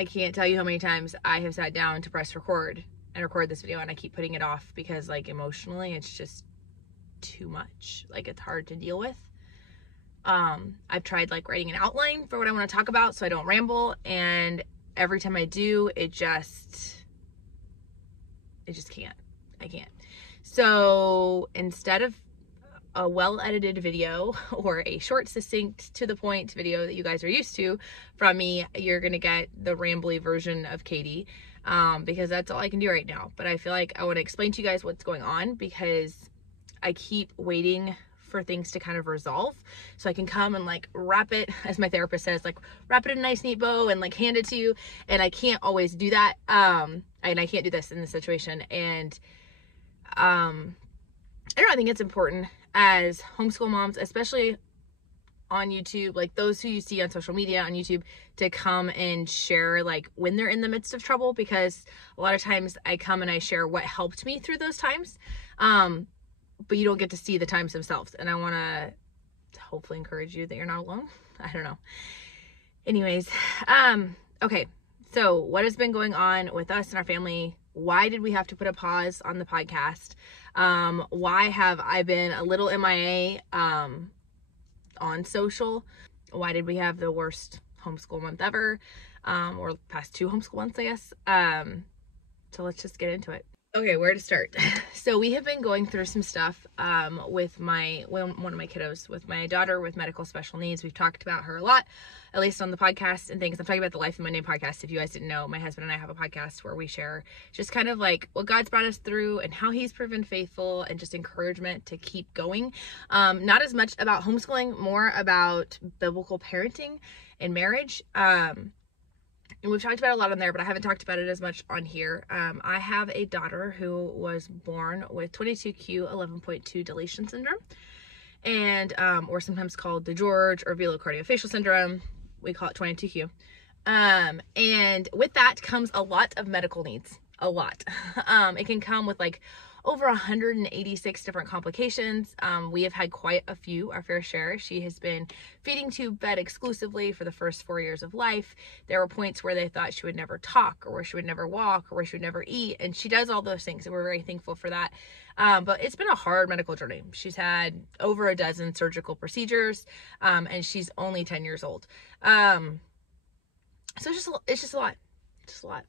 I can't tell you how many times I have sat down to press record and record this video, and I keep putting it off because like emotionally it's just too much. Like it's hard to deal with. I've tried like writing an outline for what I want to talk about so I don't ramble, and every time I do, I just can't. I can't. So instead of a well-edited video or a short, succinct, to the point video that you guys are used to from me, you're gonna get the rambly version of Katie, because that's all I can do right now. But I feel like I want to explain to you guys what's going on, because I keep waiting for things to kind of resolve so I can come and like wrap it, as my therapist says, like wrap it in a nice neat bow and like hand it to you, and I can't always do that, and I can't do this in this situation. And I don't know, I think it's important as homeschool moms, especially on YouTube, like those who you see on social media on YouTube, to come and share like when they're in the midst of trouble, because a lot of times I come and I share what helped me through those times, but you don't get to see the times themselves. And I want to hopefully encourage you that you're not alone. I don't know. Anyways, okay. So what has been going on with us and our family? Why did we have to put a pause on the podcast? Why have I been a little MIA, on social? Why did we have the worst homeschool month ever? Or past 2 homeschool months, I guess. So let's just get into it. Okay, where to start? So we have been going through some stuff with one of my kiddos, with my daughter with medical special needs. We've talked about her a lot, at least on the podcast and things. I'm talking about the Life in Monday podcast. If you guys didn't know, my husband and I have a podcast where we share just kind of like what God's brought us through and how he's proven faithful, and just encouragement to keep going. Not as much about homeschooling, more about biblical parenting and marriage. And we've talked about it a lot on there, but I haven't talked about it as much on here. I have a daughter who was born with 22q11.2 deletion syndrome, and or sometimes called DeGeorge or velocardiofacial syndrome. We call it 22q. And with that comes a lot of medical needs. A lot. It can come with like over 186 different complications. We have had quite a few, our fair share. She has been feeding tube fed exclusively for the first 4 years of life. There were points where they thought she would never talk, or where she would never walk, or where she would never eat, and she does all those things, and we're very thankful for that. But it's been a hard medical journey. She's had over a dozen surgical procedures, and she's only 10 years old. So it's just a lot. Just a lot.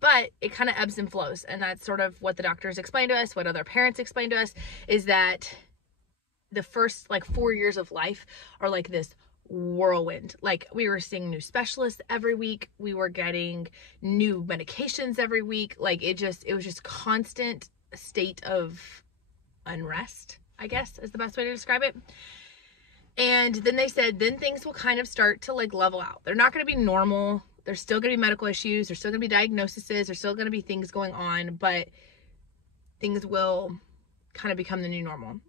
But it kind of ebbs and flows, and that's sort of what the doctors explained to us, what other parents explained to us, is that the first like 4 years of life are like this whirlwind. Like we were seeing new specialists every week. We were getting new medications every week. Like it was just constant state of unrest, I guess is the best way to describe it. And then they said, then things will kind of start to like level out. They're not going to be normal. There's still going to be medical issues. There's still going to be diagnoses. There's still going to be things going on, but things will kind of become the new normal.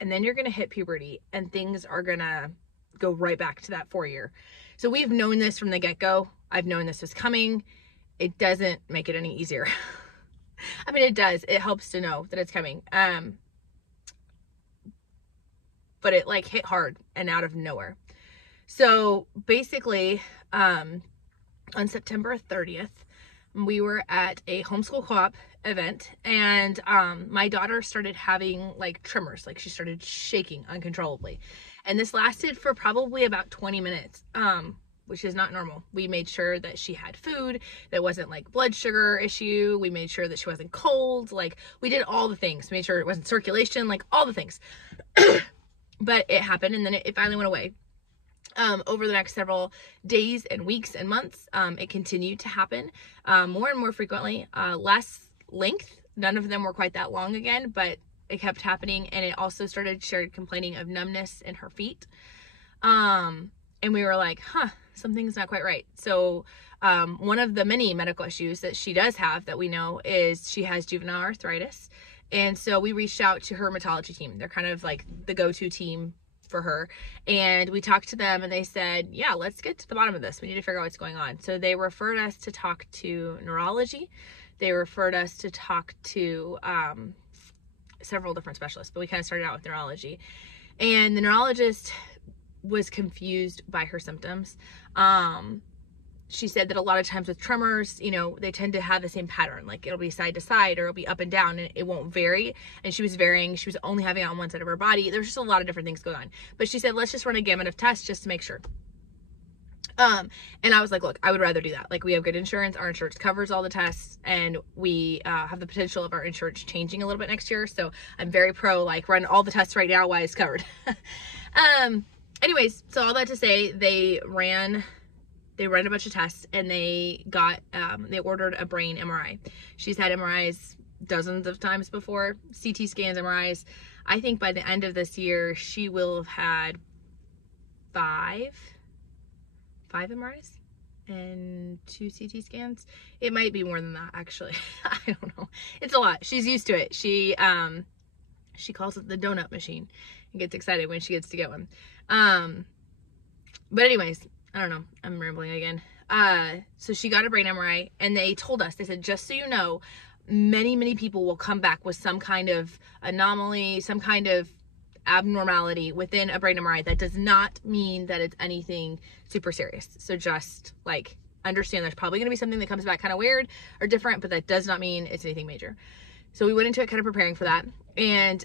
And then you're going to hit puberty, and things are going to go right back to that 4 year. So we've known this from the get-go. I've known this was coming. It doesn't make it any easier. I mean, it does. It helps to know that it's coming. But it like hit hard and out of nowhere. So basically, on September 30th, we were at a homeschool co-op event, and my daughter started having like tremors. Like she started shaking uncontrollably, and this lasted for probably about 20 minutes, which is not normal. We made sure that she had food, that wasn't like blood sugar issue. We made sure that she wasn't cold. Like we did all the things, made sure it wasn't circulation, like all the things. But it happened, and then it finally went away. Over the next several days and weeks and months, it continued to happen more and more frequently, less length. None of them were quite that long again, but it kept happening. And it also started complaining of numbness in her feet. And we were like, something's not quite right. So one of the many medical issues that she does have that we know is she has juvenile arthritis. And so we reached out to her rheumatology team. They're kind of like the go-to team for her, and we talked to them, and they said, yeah, let's get to the bottom of this. We need to figure out what's going on. So they referred us to talk to neurology. They referred us to talk to several different specialists, but we kind of started out with neurology. And the neurologist was confused by her symptoms. she said that a lot of times with tremors, you know, they tend to have the same pattern. Like it'll be side to side or it'll be up and down and it won't vary. And she was varying. She was only having it on one side of her body. There's just a lot of different things going on. But she said, let's just run a gamut of tests just to make sure. And I was like, look, I would rather do that. Like we have good insurance. Our insurance covers all the tests and we have the potential of our insurance changing a little bit next year. So I'm very pro, like run all the tests right now while it's covered. Anyways, so all that to say, they ran a bunch of tests and they got, they ordered a brain MRI. She's had MRIs dozens of times before, CT scans, MRIs. I think by the end of this year, she will have had five MRIs and 2 CT scans. It might be more than that, actually. I don't know. It's a lot. She's used to it. She calls it the donut machine and gets excited when she gets to get one. But anyways, I don't know. I'm rambling again. So she got a brain MRI and they told us, they said, just so you know, many people will come back with some kind of anomaly, some kind of abnormality within a brain MRI. That does not mean that it's anything super serious. So just like understand there's probably going to be something that comes back kind of weird or different, but that does not mean it's anything major. So we went into it kind of preparing for that. And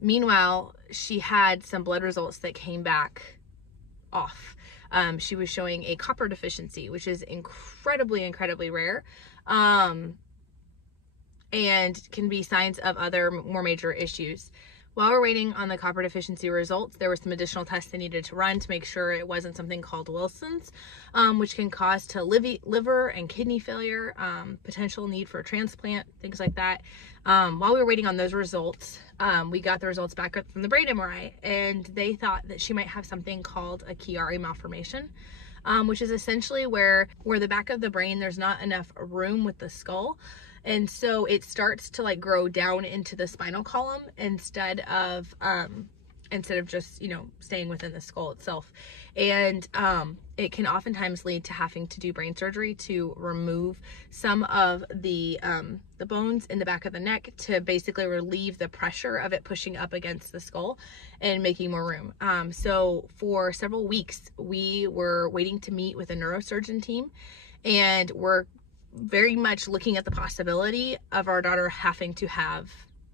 meanwhile, she had some blood results that came back off. She was showing a copper deficiency, which is incredibly rare. And can be signs of other more major issues. While we're waiting on the copper deficiency results, there were some additional tests they needed to run to make sure it wasn't something called Wilson's, which can cause to liver and kidney failure, potential need for a transplant, things like that. While we were waiting on those results, we got the results back up from the brain MRI, and they thought that she might have something called a Chiari malformation, which is essentially where the back of the brain, there's not enough room with the skull. And so it starts to like grow down into the spinal column instead of just, you know, staying within the skull itself. And it can oftentimes lead to having to do brain surgery to remove some of the bones in the back of the neck to basically relieve the pressure of it pushing up against the skull and making more room. So for several weeks, we were waiting to meet with a neurosurgeon team, and we're very much looking at the possibility of our daughter having to have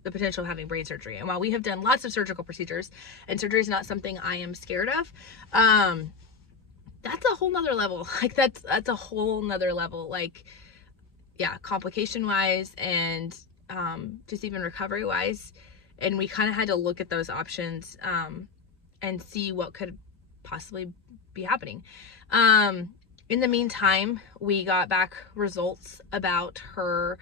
the potential of having brain surgery. And while we have done lots of surgical procedures, and surgery is not something I am scared of, that's a whole nother level. Like that's a whole nother level. Like, yeah, complication wise and just even recovery wise. And we kind of had to look at those options and see what could possibly be happening. In the meantime, we got back results about her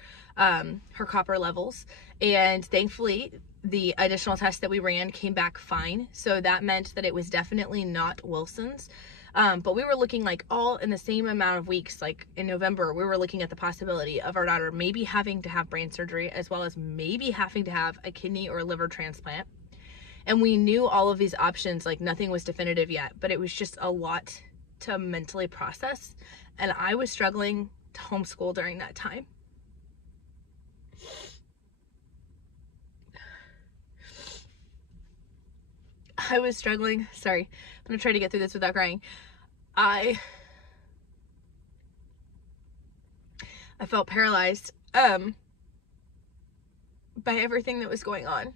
copper levels, and thankfully the additional tests that we ran came back fine. So that meant that it was definitely not Wilson's. But we were looking like all in the same amount of weeks, like in November, we were looking at the possibility of our daughter maybe having to have brain surgery, as well as maybe having to have a kidney or a liver transplant. And we knew all of these options, like nothing was definitive yet, but it was just a lot to mentally process. And I was struggling to homeschool during that time. I was struggling. Sorry, I'm gonna try to get through this without crying. I felt paralyzed by everything that was going on.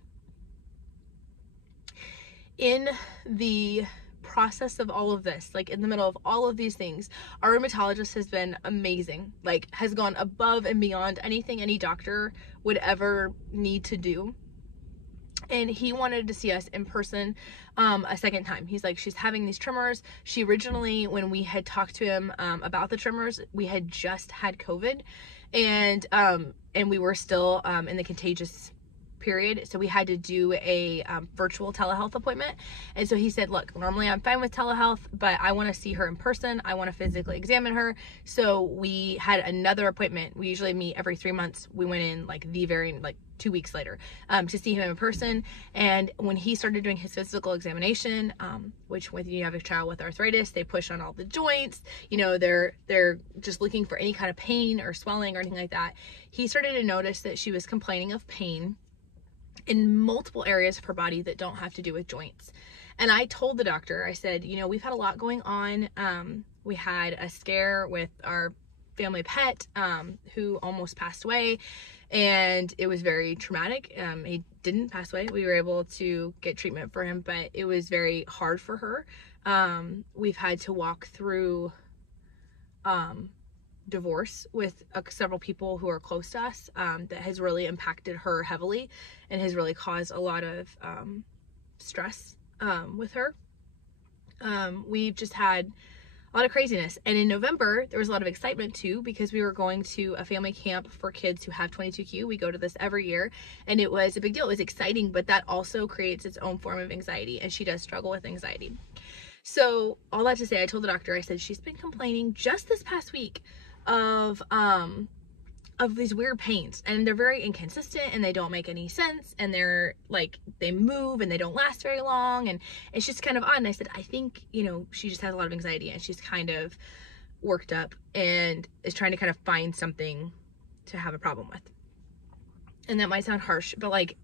In the process of all of this, like in the middle of all of these things, our rheumatologist has been amazing, like has gone above and beyond anything any doctor would ever need to do. And he wanted to see us in person a second time. He's like, she's having these tremors. She originally, when we had talked to him about the tremors, we had just had COVID, and we were still in the contagious period, so we had to do a virtual telehealth appointment. And so he said, look, normally I'm fine with telehealth, but I want to see her in person. I want to physically examine her. So we had another appointment. We usually meet every 3 months. We went in like 2 weeks later to see him in person. And when he started doing his physical examination, which when you have a child with arthritis, they push on all the joints, you know, they're just looking for any kind of pain or swelling or anything like that. He started to notice that she was complaining of pain in multiple areas of her body that don't have to do with joints. And I told the doctor, I said, you know, we've had a lot going on We had a scare with our family pet who almost passed away, and it was very traumatic. He didn't pass away. We were able to get treatment for him, but it was very hard for her. We've had to walk through divorce with several people who are close to us, that has really impacted her heavily and has really caused a lot of stress with her. We've just had a lot of craziness. And in November, there was a lot of excitement too, because we were going to a family camp for kids who have 22q. We go to this every year, and it was a big deal. It was exciting, but that also creates its own form of anxiety, and she does struggle with anxiety. So all that to say, I told the doctor, I said, she's been complaining just this past week of these weird pains, and they're very inconsistent and they don't make any sense, and they're like, they move and they don't last very long, and it's just kind of odd. And I said, I think, you know, she just has a lot of anxiety and she's kind of worked up and is trying to kind of find something to have a problem with. And that might sound harsh, but like,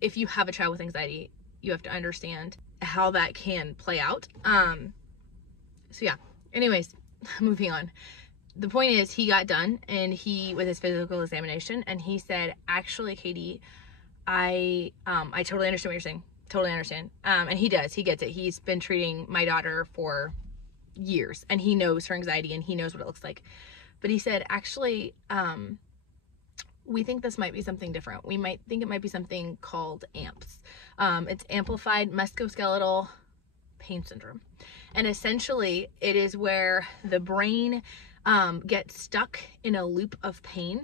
if you have a child with anxiety, you have to understand how that can play out. So yeah, anyways, moving on. The point is, he got done and with his physical examination, and he said, actually, Katie, I totally understand what you're saying. Totally understand. And he does, he gets it. He's been treating my daughter for years, and he knows her anxiety and he knows what it looks like. But he said, actually, we think this might be something different. We might think it might be something called AMPS. It's amplified musculoskeletal pain syndrome. And essentially it is where the brain gets stuck in a loop of pain,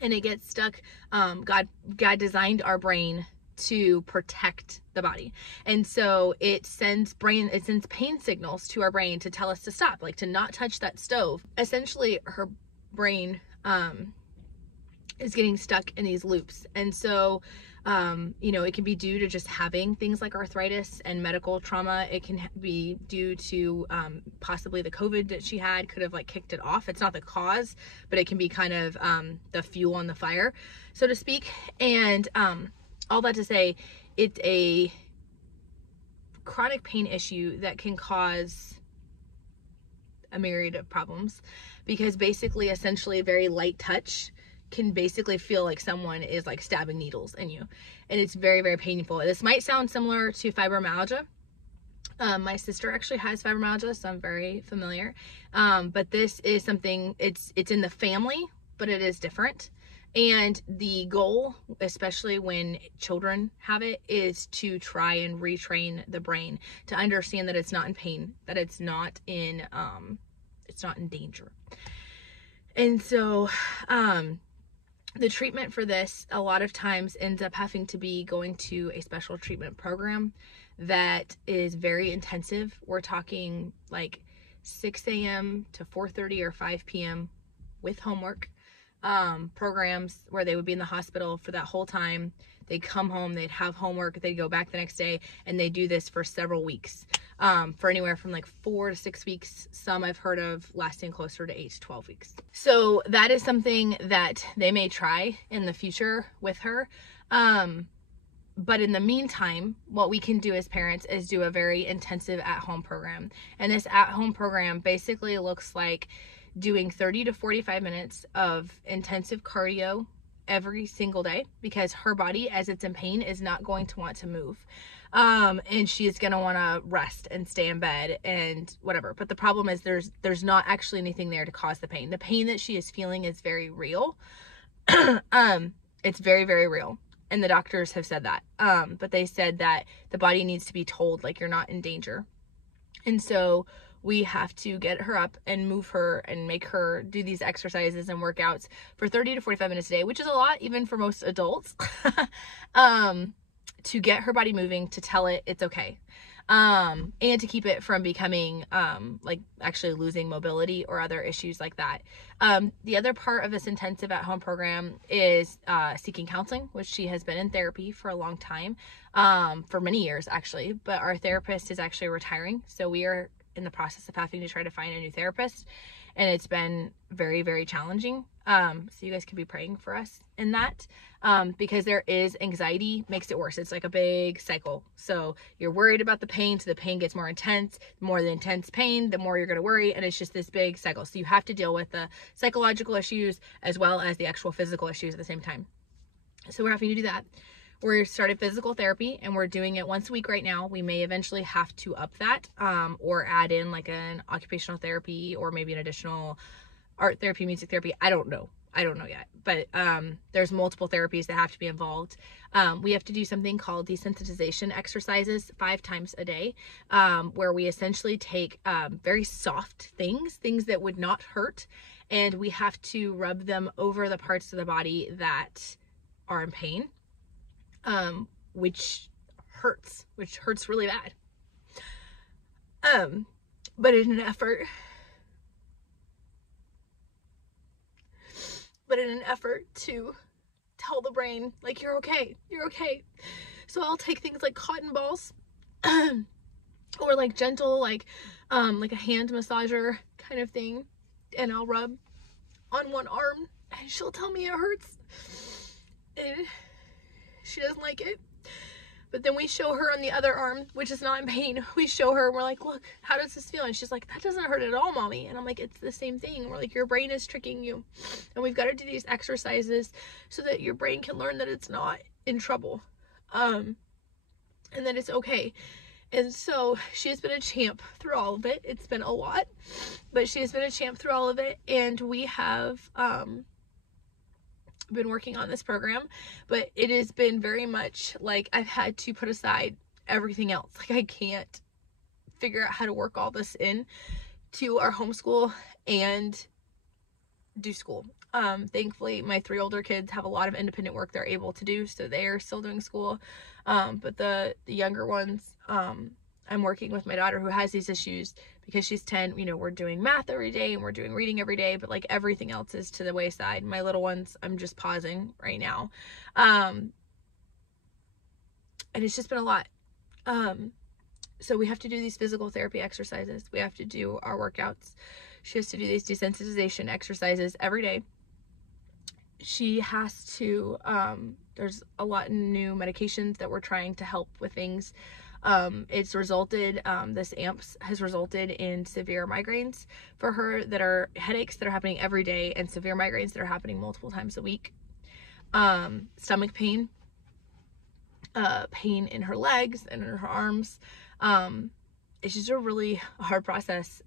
and it gets stuck. God designed our brain to protect the body, and so it sends pain signals to our brain to tell us to stop, like to not touch that stove. Essentially, her brain is getting stuck in these loops. And so you know, it can be due to just having things like arthritis and medical trauma. It can be due to possibly the COVID that she had could have like kicked it off. It's not the cause, but it can be kind of the fuel on the fire, so to speak. And all that to say, it's a chronic pain issue that can cause a myriad of problems, because basically, essentially, a very light touch can basically feel like someone is like stabbing needles in you, and it's very, very painful. This might sound similar to fibromyalgia. My sister actually has fibromyalgia, so I'm very familiar. But this is something, it's in the family, but it is different. And the goal, especially when children have it, is to try and retrain the brain to understand that it's not in pain, that it's not in danger. And so, the treatment for this a lot of times ends up having to be going to a special treatment program that is very intensive. We're talking like 6 a.m. to 4:30 or 5 p.m. with homework, programs where they would be in the hospital for that whole time. They'd come home, they'd have homework, they'd go back the next day, and they do this for several weeks, for anywhere from like 4 to 6 weeks. Some I've heard of lasting closer to 8 to 12 weeks. So that is something that they may try in the future with her. But in the meantime, what we can do as parents is do a very intensive at-home program. And this at-home program basically looks like doing 30 to 45 minutes of intensive cardio every single day, because her body, as it's in pain, is not going to want to move. And she's going to want to rest and stay in bed and whatever. But the problem is there's not actually anything there to cause the pain. The pain that she is feeling is very real. It's very, very real. And the doctors have said that. But they said that the body needs to be told, like, you're not in danger. And so we have to get her up and move her and make her do these exercises and workouts for 30 to 45 minutes a day, which is a lot even for most adults, to get her body moving, to tell it it's okay, and to keep it from becoming like actually losing mobility or other issues like that. The other part of this intensive at-home program is seeking counseling, which she has been in therapy for a long time, for many years actually, but our therapist is actually retiring, so we are in the process of having to try to find a new therapist. and it's been very, very challenging. So you guys can be praying for us in that, because there is anxiety makes it worse. It's like a big cycle. So you're worried about the pain, so the pain gets more intense. The more the intense pain, the more you're going to worry, and it's just this big cycle. So you have to deal with the psychological issues as well as the actual physical issues at the same time. So we're having to do that. We're started physical therapy, and we're doing it once a week right now. We may eventually have to up that, or add in like an occupational therapy, or maybe an additional art therapy, music therapy. I don't know yet, but there's multiple therapies that have to be involved. We have to do something called desensitization exercises 5 times a day, where we essentially take very soft things that would not hurt, and we have to rub them over the parts of the body that are in pain, which hurts really bad. But in an effort to tell the brain, like, you're okay. So I'll take things like cotton balls, or like gentle, like a hand massager kind of thing, and I'll rub on one arm, and she'll tell me it hurts, and she doesn't like it. But then we show her on the other arm, which is not in pain. We show her, and we're like, look, how does this feel? And she's like, that doesn't hurt at all, mommy. And I'm like, it's the same thing. And we're like, your brain is tricking you. And we've got to do these exercises so that your brain can learn that it's not in trouble, and that it's okay. And so she has been a champ through all of it. It's been a lot, but she has been a champ through all of it. And we have been working on this program, but it has been very much like I've had to put aside everything else. Like, I can't figure out how to work all this in to our homeschool and do school. Thankfully my 3 older kids have a lot of independent work they're able to do, so they are still doing school. But the younger ones, I'm working with my daughter who has these issues because she's 10. We're doing math every day and we're doing reading every day, but like everything else is to the wayside. My little ones, I'm just pausing right now. And it's just been a lot. So we have to do these physical therapy exercises. We have to do our workouts. She has to do these desensitization exercises every day. She has to, there's a lot of new medications that we're trying to help with things. It's resulted, this AMPS has resulted in severe migraines for her, that are headaches that are happening every day, and severe migraines that are happening multiple times a week. Stomach pain, pain in her legs and in her arms. It's just a really hard process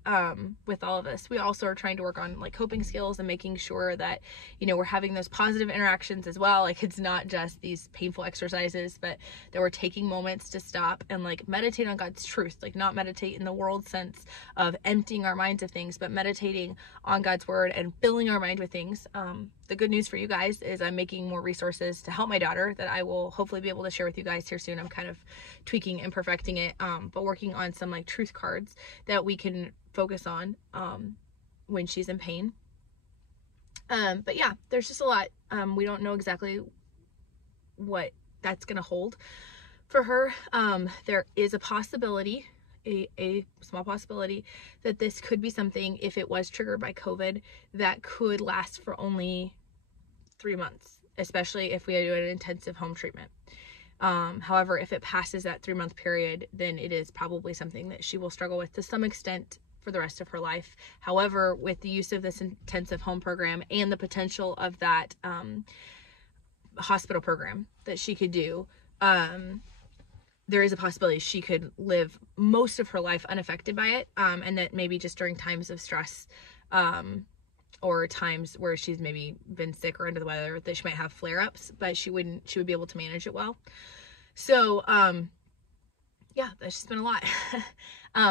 with all of this. We also are trying to work on like coping skills and making sure that, we're having those positive interactions as well. Like, it's not just these painful exercises, but that we're taking moments to stop and like meditate on God's truth. Like, not meditate in the world sense of emptying our minds of things, but meditating on God's word and filling our mind with things. The good news for you guys is I'm making more resources to help my daughter that I will hopefully be able to share with you guys here soon. I'm kind of tweaking and perfecting it, but working on some like truth cards that we can focus on when she's in pain. But yeah, there's just a lot. We don't know exactly what that's gonna hold for her. There is a possibility, a small possibility, that this could be something, if it was triggered by COVID, that could last for only 3 months, especially if we do an intensive home treatment. However, if it passes that 3-month period, then it is probably something that she will struggle with to some extent for the rest of her life. However, with the use of this intensive home program and the potential of that hospital program that she could do, there is a possibility she could live most of her life unaffected by it, and that maybe just during times of stress, or times where she's maybe been sick or under the weather, that she might have flare-ups, but she would be able to manage it well. So yeah, that's just been a lot.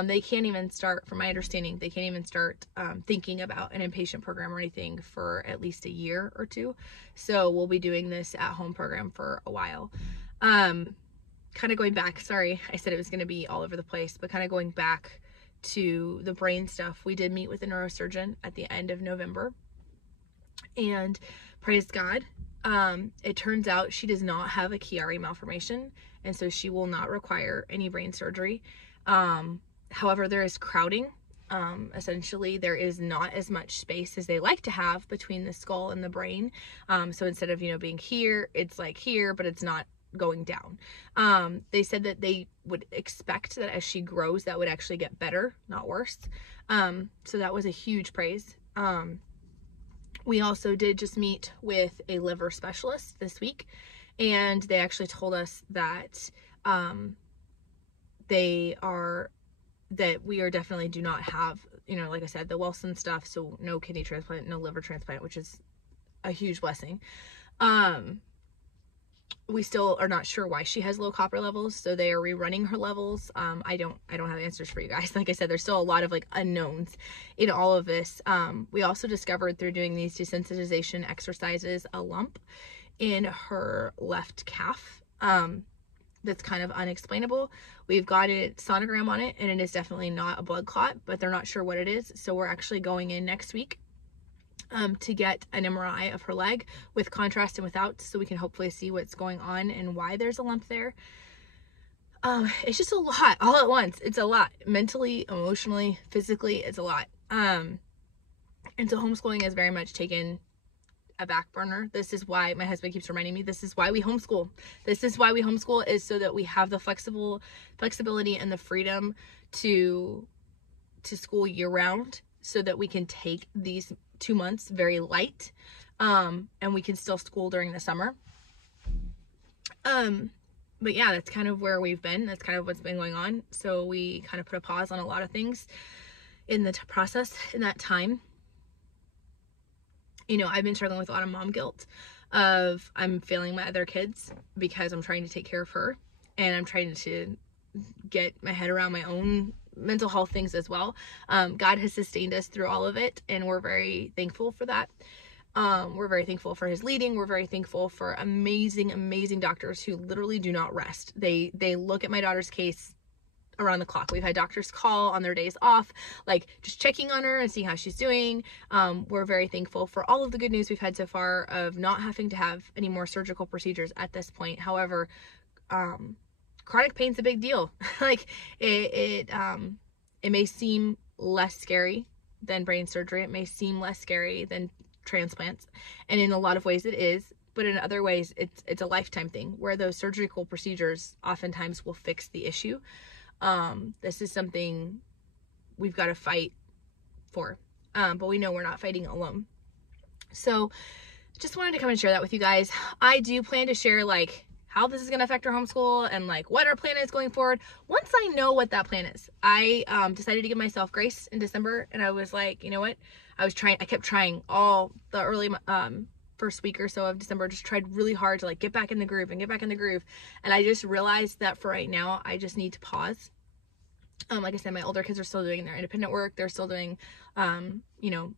They can't even start, from my understanding, they can't even start thinking about an inpatient program or anything for at least a year or 2. So we'll be doing this at home program for a while. Kind of going back, sorry, I said it was going to be all over the place, but kind of going back to the brain stuff, we did meet with a neurosurgeon at the end of November, and praise God, it turns out she does not have a Chiari malformation, and so she will not require any brain surgery. However, there is crowding Essentially, there is not as much space as they like to have between the skull and the brain. So instead of, you know, being here, it's like here, but it's not going down. They said that they would expect that as she grows, that would actually get better, not worse. So that was a huge praise. We also did just meet with a liver specialist this week, and they actually told us that we definitely do not have, you know, like I said, the Wilson stuff, so no kidney transplant, no liver transplant, which is a huge blessing. We still are not sure why she has low copper levels, so they are rerunning her levels. I don't have answers for you guys. Like I said, there's still a lot of like unknowns in all of this. We also discovered through doing these desensitization exercises a lump in her left calf. That's kind of unexplainable. We've got a sonogram on it, and it is definitely not a blood clot, but they're not sure what it is. So we're actually going in next week to get an MRI of her leg with contrast and without, so we can hopefully see what's going on and why there's a lump there. It's just a lot all at once. It's a lot mentally, emotionally, physically. It's a lot. And so homeschooling has very much taken a back burner. This is why my husband keeps reminding me, this is why we homeschool. This is why we homeschool, is so that we have the flexibility and the freedom to school year round, so that we can take these 2 months very light, and we can still school during the summer. But yeah, that's kind of where we've been. That's kind of what's been going on. So we kind of put a pause on a lot of things in the process in that time. You know, I've been struggling with a lot of mom guilt of I'm failing my other kids because I'm trying to take care of her, and I'm trying to get my head around my own mental health things as well. God has sustained us through all of it, and we're very thankful for that. We're very thankful for his leading. We're very thankful for amazing doctors who literally do not rest. They look at my daughter's case around the clock. We've had doctors call on their days off, like just checking on her and seeing how she's doing. We're very thankful for all of the good news we've had so far of not having to have any more surgical procedures at this point. However, chronic pain's a big deal. Like it may seem less scary than brain surgery. It may seem less scary than transplants, and in a lot of ways it is, but in other ways it's a lifetime thing, where those surgical procedures oftentimes will fix the issue. This is something we've got to fight for, but we know we're not fighting alone. So just wanted to come and share that with you guys. I do plan to share like how this is going to affect our homeschool and like what our plan is going forward once I know what that plan is. I decided to give myself grace in December, and I was like, you know what, I kept trying all the early first week or so of December, just tried really hard to like get back in the groove. And I just realized that for right now, I just need to pause. Like I said, my older kids are still doing their independent work. They're still doing, you know,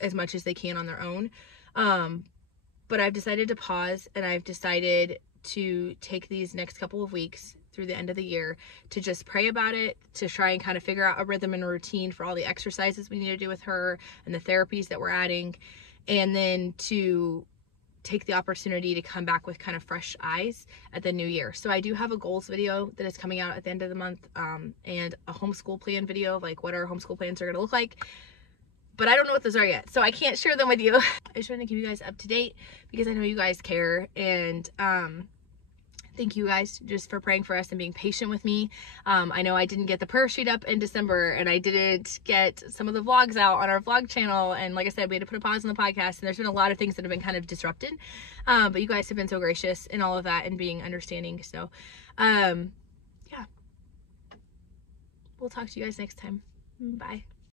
as much as they can on their own. But I've decided to pause, and I've decided to take these next couple of weeks through the end of the year to just pray about it, to try and kind of figure out a rhythm and a routine for all the exercises we need to do with her and the therapies that we're adding. And then to take the opportunity to come back with kind of fresh eyes at the new year. So I do have a goals video that is coming out at the end of the month, and a homeschool plan video, like what our homeschool plans are going to look like. But I don't know what those are yet, so I can't share them with you. I just want to keep you guys up to date because I know you guys care, and thank you guys just for praying for us and being patient with me. I know I didn't get the prayer sheet up in December, and I didn't get some of the vlogs out on our vlog channel. And like I said, we had to put a pause on the podcast, and there's been a lot of things that have been kind of disrupted. But you guys have been so gracious in all of that and being understanding. So, yeah, we'll talk to you guys next time. Bye.